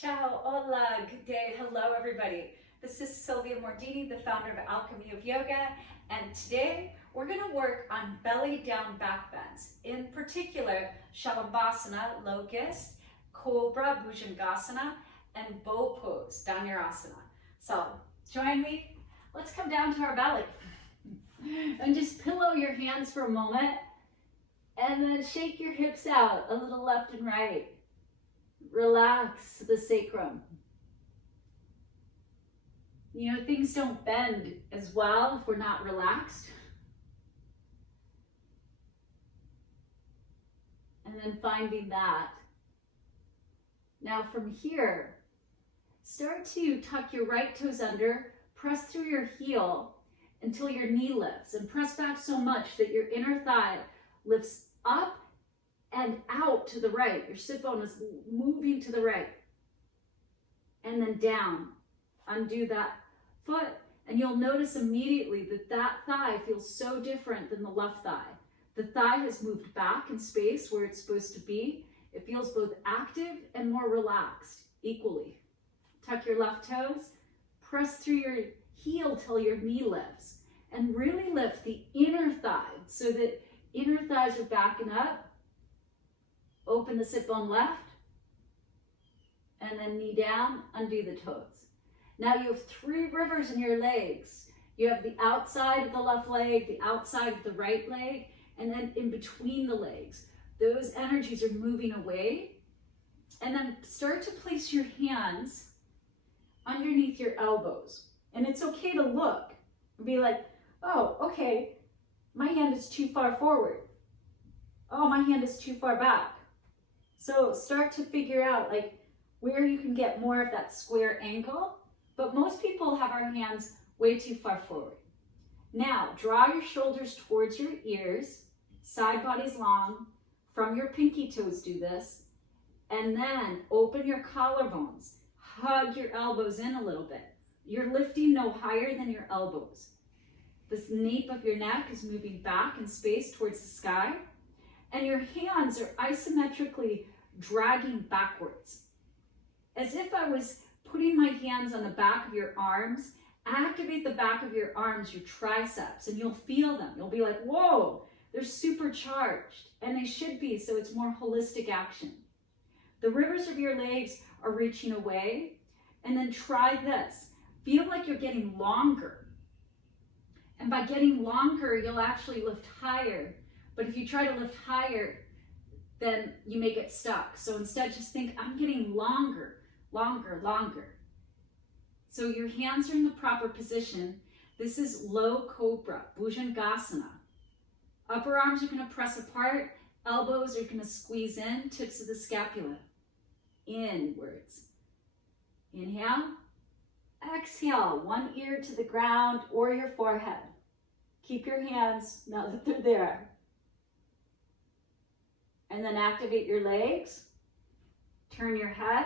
Ciao, hola, good day, hello everybody. This is Sylvia Mordini, the founder of Alchemy of Yoga, and today we're going to work on belly down back bends. In particular, Salabhasana, Locust, Cobra, Bhujangasana, and bow pose, Dhanurasana. So join me, let's come down to our belly and just pillow your hands for a moment and then shake your hips out a little left and right. Relax the sacrum. You know, things don't bend as well if we're not relaxed. And then finding that. Now from here, start to tuck your right toes under, press through your heel until your knee lifts, and press back so much that your inner thigh lifts up and out to the right. Your sit bone is moving to the right. And then down. Undo that foot, and you'll notice immediately that that thigh feels so different than the left thigh. The thigh has moved back in space where it's supposed to be. It feels both active and more relaxed equally. Tuck your left toes, press through your heel till your knee lifts, and really lift the inner thigh so that inner thighs are backing up. Open the sit bone left, and then knee down, undo the toes. Now you have three rivers in your legs. You have the outside of the left leg, the outside of the right leg, and then in between the legs. Those energies are moving away. And then start to place your hands underneath your elbows. And it's okay to look and be like, oh, okay, my hand is too far forward. Oh, my hand is too far back. So start to figure out like where you can get more of that square angle, but most people have our hands way too far forward. Now, draw your shoulders towards your ears, side body's long, from your pinky toes do this, and then open your collarbones, hug your elbows in a little bit. You're lifting no higher than your elbows. This nape of your neck is moving back in space towards the sky. And your hands are isometrically dragging backwards. As if I was putting my hands on the back of your arms. Activate the back of your arms, your triceps, and you'll feel them. You'll be like, whoa, they're supercharged. And they should be, so it's more holistic action. The rivers of your legs are reaching away. And then try this. Feel like you're getting longer. And by getting longer, you'll actually lift higher. But if you try to lift higher, then you may get stuck. So instead, just think, I'm getting longer, longer, longer. So your hands are in the proper position. This is low Cobra, Bhujangasana. Upper arms are going to press apart. Elbows are going to squeeze in, tips of the scapula. Inwards. Inhale. Exhale, one ear to the ground or your forehead. Keep your hands now that they're there. And then activate your legs. Turn your head.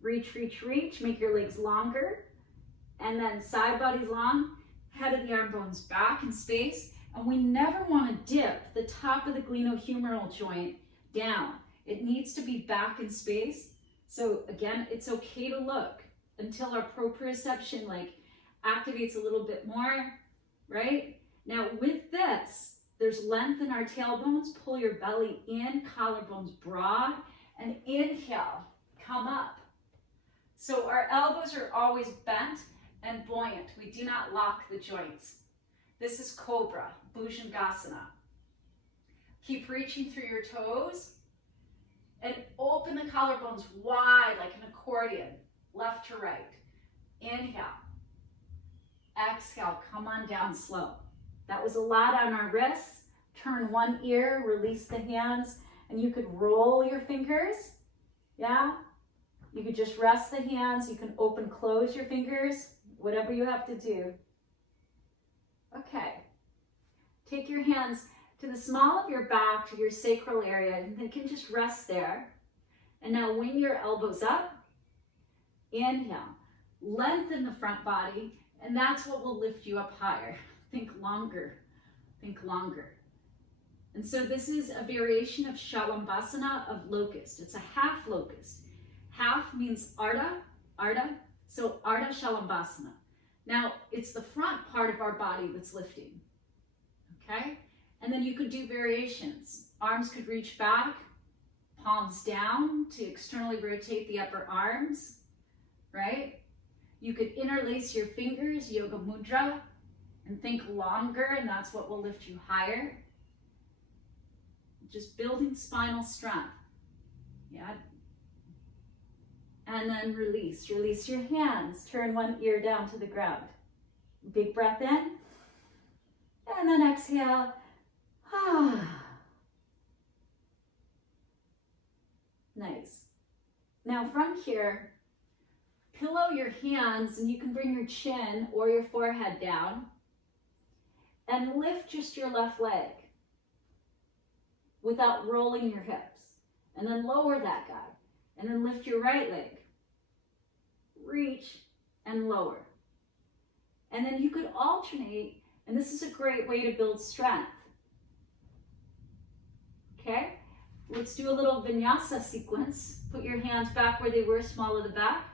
Reach, reach, reach. Make your legs longer. And then side body's long. Head of the arm bones back in space. And we never want to dip the top of the glenohumeral joint down. It needs to be back in space. So again, it's okay to look until our proprioception activates a little bit more, right? Now with this, there's length in our tailbones. Pull your belly in, collarbones broad, and inhale, come up. So our elbows are always bent and buoyant. We do not lock the joints. This is Cobra, Bhujangasana. Keep reaching through your toes and open the collarbones wide like an accordion, left to right. Inhale. Exhale, come on down slow. That was a lot on our wrists. Turn one ear, release the hands, and you could roll your fingers. Yeah? You could just rest the hands. You can open, close your fingers, whatever you have to do. Okay. Take your hands to the small of your back, to your sacral area, and they can just rest there. And now wing your elbows up. Inhale. Lengthen the front body, and that's what will lift you up higher. Think longer, think longer. And so this is a variation of Salabhasana of Locust. It's a half locust. Half means Ardha. So Urdhva Shalabhasana. Now, it's the front part of our body that's lifting, okay? And then you could do variations. Arms could reach back, palms down to externally rotate the upper arms, right? You could interlace your fingers, yoga mudra, and think longer, and that's what will lift you higher. Just building spinal strength, yeah? And then release. Release your hands. Turn one ear down to the ground. Big breath in. And then exhale. Nice. Now from here, pillow your hands, and you can bring your chin or your forehead down. And lift just your left leg without rolling your hips. And then lower that guy. And then lift your right leg. Reach and lower. And then you could alternate, and this is a great way to build strength. Okay? Let's do a little vinyasa sequence. Put your hands back where they were, small of the back.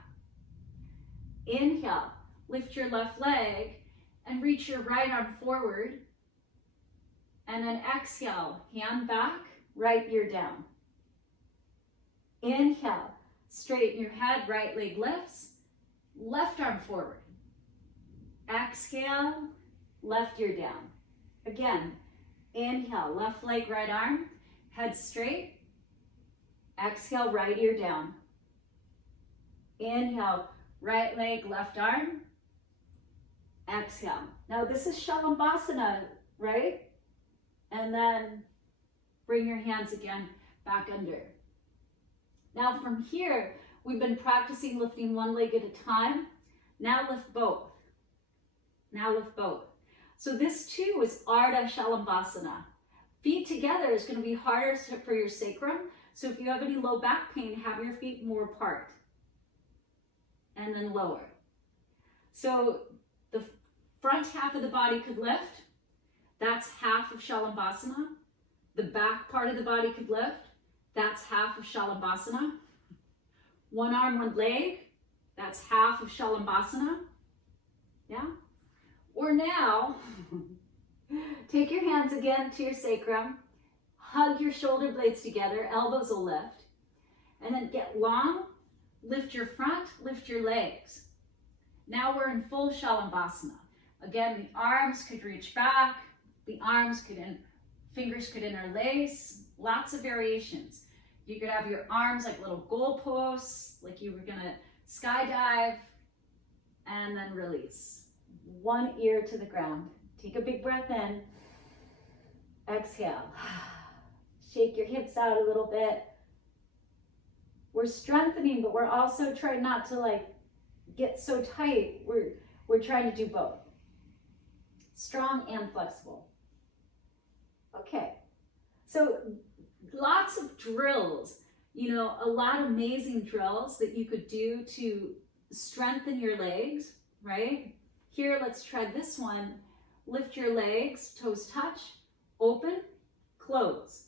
Inhale, lift your left leg and reach your right arm forward. And then exhale, hand back, right ear down. Inhale, straighten your head, right leg lifts, left arm forward. Exhale, left ear down. Again, inhale, left leg, right arm, head straight. Exhale, right ear down. Inhale, right leg, left arm. Exhale. Now this is Salabhasana, right? And then bring your hands again back under. Now from here, we've been practicing lifting one leg at a time. Now lift both. Now lift both. So this too is Urdhva Shalabhasana. Feet together is going to be harder for your sacrum. So if you have any low back pain, have your feet more apart. And then lower. So the front half of the body could lift. That's half of Salabhasana. The back part of the body could lift. That's half of Salabhasana. One arm, one leg. That's half of Salabhasana. Yeah? Or now, take your hands again to your sacrum. Hug your shoulder blades together. Elbows will lift. And then get long. Lift your front. Lift your legs. Now we're in full Salabhasana. Again, the arms could reach back. The arms could fingers could interlace. Lots of variations. You could have your arms like little goalposts, like you were gonna skydive, and then release. One ear to the ground. Take a big breath in. Exhale. Shake your hips out a little bit. We're strengthening, but we're also trying not to get so tight. We're trying to do both. Strong and flexible. Okay. So lots of drills, a lot of amazing drills that you could do to strengthen your legs, right? Here, let's try this one. Lift your legs, toes touch, open, close,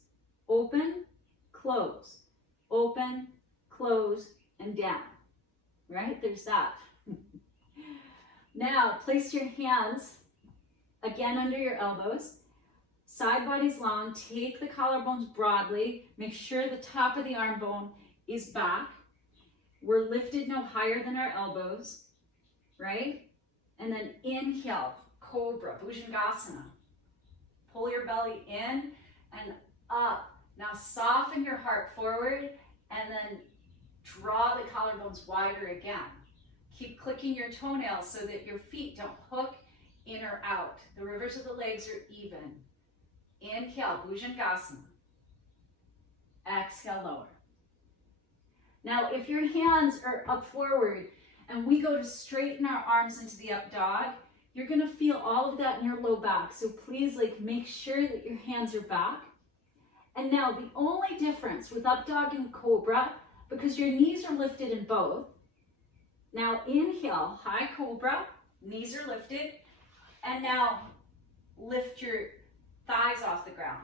open, close, open, close, and down, right? There's that. Now, place your hands again under your elbows. Side body's long, take the collarbones broadly, make sure the top of the arm bone is back. We're lifted no higher than our elbows, right? And then inhale, Cobra, Bhujangasana. Pull your belly in and up. Now soften your heart forward and then draw the collarbones wider again. Keep clicking your toenails so that your feet don't hook in or out. The rivers of the legs are even. Inhale, Bhujangasana. Exhale, lower. Now, if your hands are up forward and we go to straighten our arms into the up dog, you're gonna feel all of that in your low back. So please make sure that your hands are back. And now the only difference with up dog and cobra, because your knees are lifted in both. Now inhale, high cobra, knees are lifted. And now lift your thighs off the ground.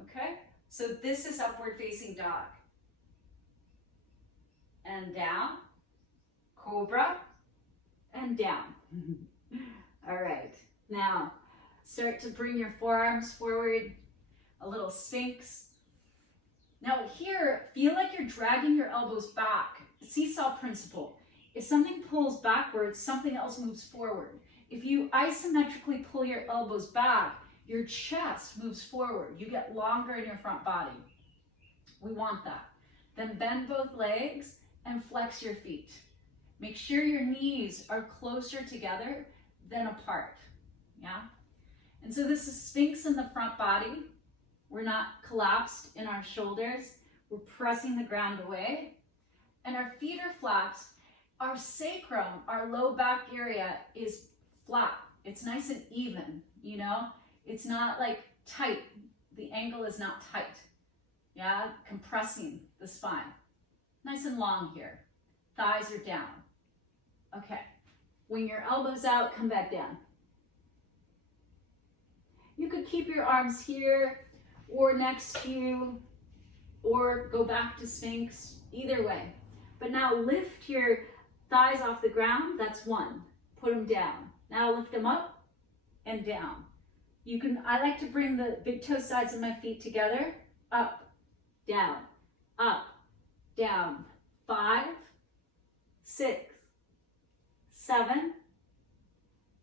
Okay? So this is upward facing dog. and down, Cobra, and down. All right, now start to bring your forearms forward, a little Sphinx. Now here, feel like you're dragging your elbows back, seesaw principle. If something pulls backwards, something else moves forward. If you isometrically pull your elbows back, your chest moves forward. You get longer in your front body. We want that. Then bend both legs and flex your feet. Make sure your knees are closer together than apart, yeah? And so this is Sphinx in the front body. We're not collapsed in our shoulders. We're pressing the ground away. And our feet are flat. Our sacrum, our low back area, is flat. It's nice and even, you know? It's not like tight. The angle is not tight, yeah? Compressing the spine. Nice and long here. Thighs are down. Okay, wing your elbows out, come back down. You could keep your arms here or next to you or go back to Sphinx, either way. But now lift your thighs off the ground, that's one. Put them down. Now lift them up and down. You can, I like to bring the big toe sides of my feet together, up, down, up, down. 5, 6, 7,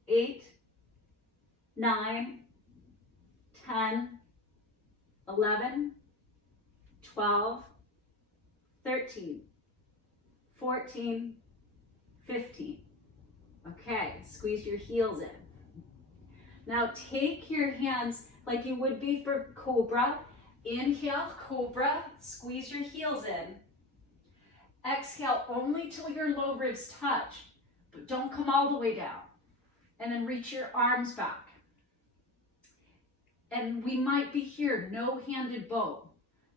8, 9, 10, 11, 12, 13, 14, 15. Okay, squeeze your heels in. Now take your hands like you would be for Cobra. Inhale, Cobra, squeeze your heels in. Exhale only till your low ribs touch, but don't come all the way down. And then reach your arms back. And we might be here, no-handed bow.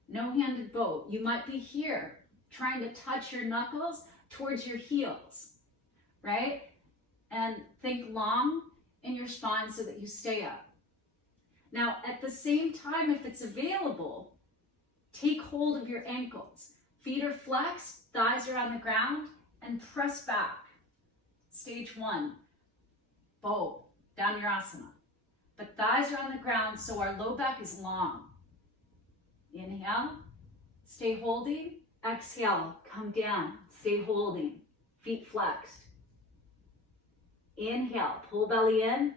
No-handed bow. You might be here, trying to touch your knuckles towards your heels, right? And think long in your spine so that you stay up. Now, at the same time, if it's available, take hold of your ankles. Feet are flexed, thighs are on the ground, and press back. Stage 1, bow, Dhanurasana. But thighs are on the ground, so our low back is long. Inhale, stay holding. Exhale, come down, stay holding. Feet flexed. Inhale, pull belly in.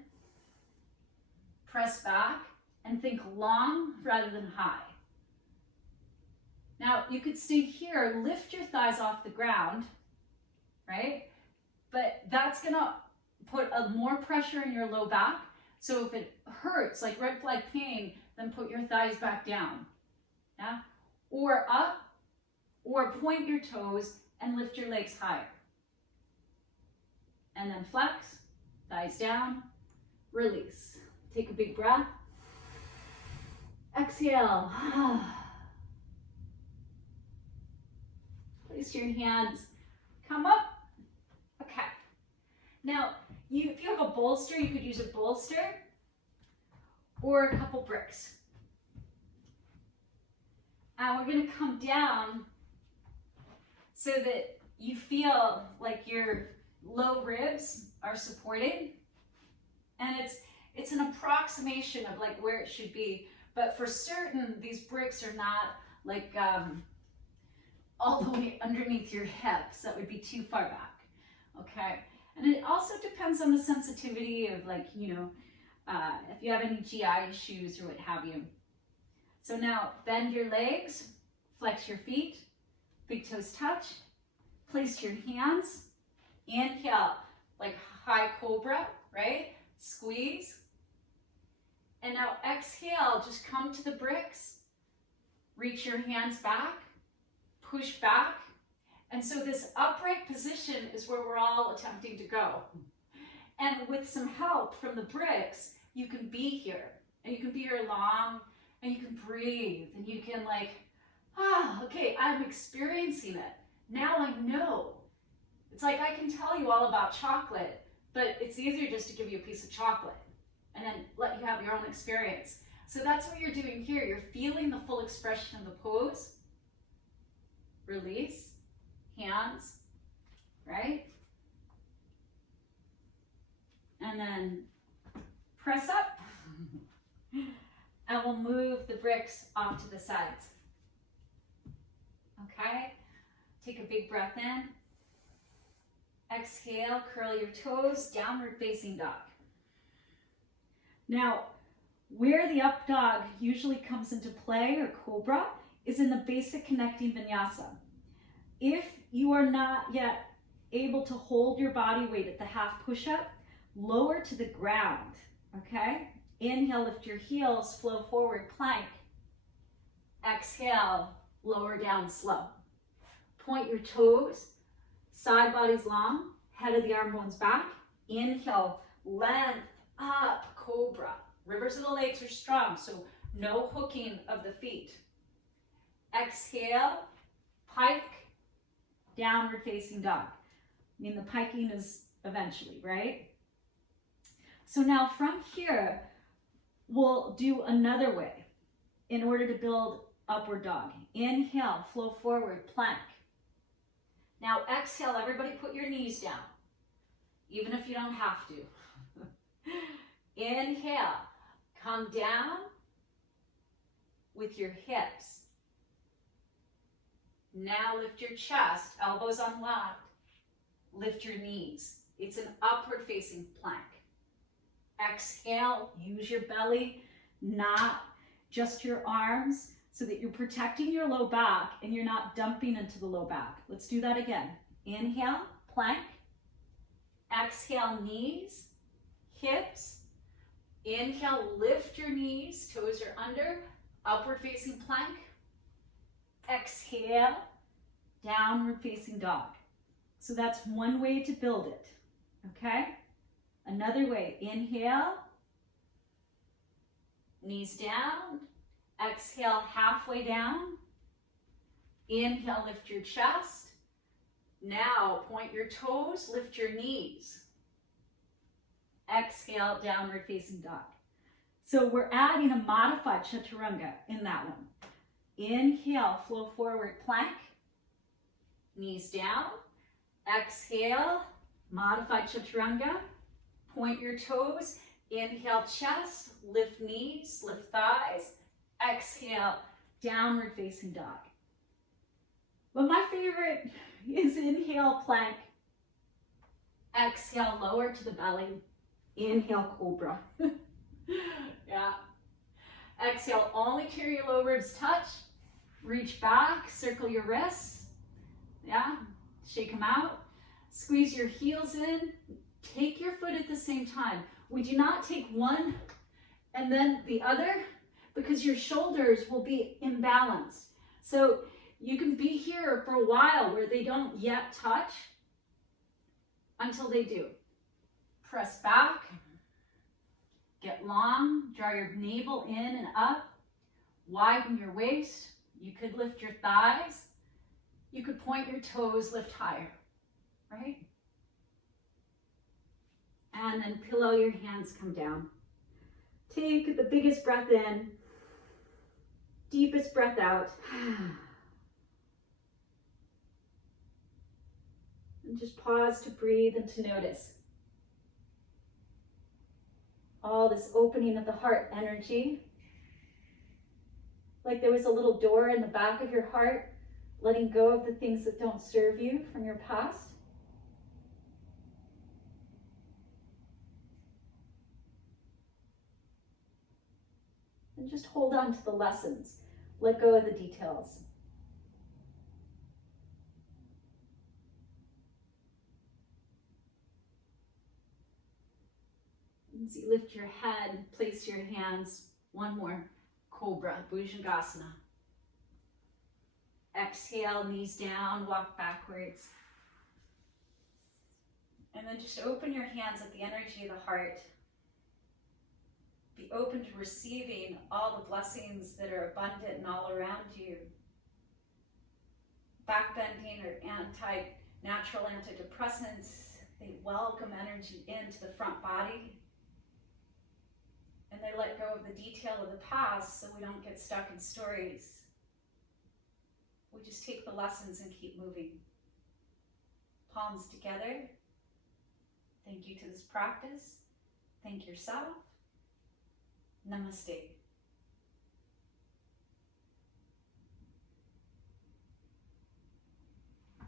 Press back and think long rather than high. Now, you could stay here, lift your thighs off the ground, right? But that's gonna put more pressure in your low back. So if it hurts, like red flag pain, then put your thighs back down, yeah? Or up, or point your toes and lift your legs higher. And then flex, thighs down, release. Take a big breath. Exhale. Place your hands, come up. Okay. Now, if you have a bolster, you could use a bolster or a couple bricks. And we're gonna come down so that you feel like your low ribs are supported. And it's an approximation of like where it should be. But for certain, these bricks are not like all the way underneath your hips. That would be too far back, okay? And it also depends on the sensitivity of like, you know, if you have any GI issues or what have you. So now bend your legs, flex your feet, big toes touch, place your hands, inhale, like high cobra, right? Squeeze. And now exhale, just come to the bricks, reach your hands back, push back. And so this upright position is where we're all attempting to go. And with some help from the bricks, you can be here. And you can be here long, and you can breathe, and you can like, okay, I'm experiencing it. Now I know. It's like I can tell you all about chocolate, but it's easier just to give you a piece of chocolate and then let you have your own experience. So that's what you're doing here. You're feeling the full expression of the pose. Release. hands, right? And then press up. And we'll move the bricks off to the sides. Okay? Take a big breath in. Exhale, curl your toes, downward facing dog. Now, where the up dog usually comes into play, or cobra, is in the basic connecting vinyasa. If you are not yet able to hold your body weight at the half push-up, lower to the ground, okay? Inhale, lift your heels, flow forward, plank. Exhale, lower down slow. Point your toes, side body's long, head of the arm bones back. Inhale, length up, cobra. Rivers of the legs are strong, so no hooking of the feet. Exhale, pike, downward facing dog. I mean, the piking is eventually, right? So now from here, we'll do another way in order to build upward dog. Inhale, flow forward, plank. Now exhale, everybody put your knees down, even if you don't have to. Inhale, come down with your hips. Now lift your chest, elbows unlocked. Lift your knees. It's an upward facing plank. Exhale, use your belly, not just your arms, so that you're protecting your low back and you're not dumping into the low back. Let's do that again. Inhale, plank. Exhale, knees, hips. Inhale, lift your knees, toes are under, upward facing plank. Exhale, downward facing dog. So that's one way to build it, okay? Another way, inhale, knees down. Exhale, halfway down. Inhale, lift your chest. Now, point your toes, lift your knees. Exhale, downward facing dog. So we're adding a modified chaturanga in that one. Inhale, flow forward, plank. Knees down. Exhale, modified chaturanga. Point your toes. Inhale, chest, lift knees, lift thighs. Exhale, downward facing dog. But my favorite is inhale, plank. Exhale, lower to the belly. Inhale, cobra. Yeah. Exhale, only carry your low ribs touch. Reach back, circle your wrists. Yeah, shake them out. Squeeze your heels in. Take your foot at the same time. We do not take one and then the other, because your shoulders will be imbalanced. So you can be here for a while where they don't yet touch until they do. Press back, get long, draw your navel in and up, widen your waist. You could lift your thighs. You could point your toes, lift higher, right? And then pillow your hands, come down. Take the biggest breath in, deepest breath out. And just pause to breathe and to notice all this opening of the heart energy. Like there was a little door in the back of your heart, letting go of the things that don't serve you from your past. And just hold on to the lessons. Let go of the details. As you lift your head, place your hands. One more. Cobra, Bhujangasana. Exhale, knees down, walk backwards. And then just open your hands at the energy of the heart. Be open to receiving all the blessings that are abundant and all around you. Backbending or natural antidepressants, they welcome energy into the front body. And they let go of the detail of the past so we don't get stuck in stories. We just take the lessons and keep moving. palms together. Thank you to this practice. Thank yourself. Namaste.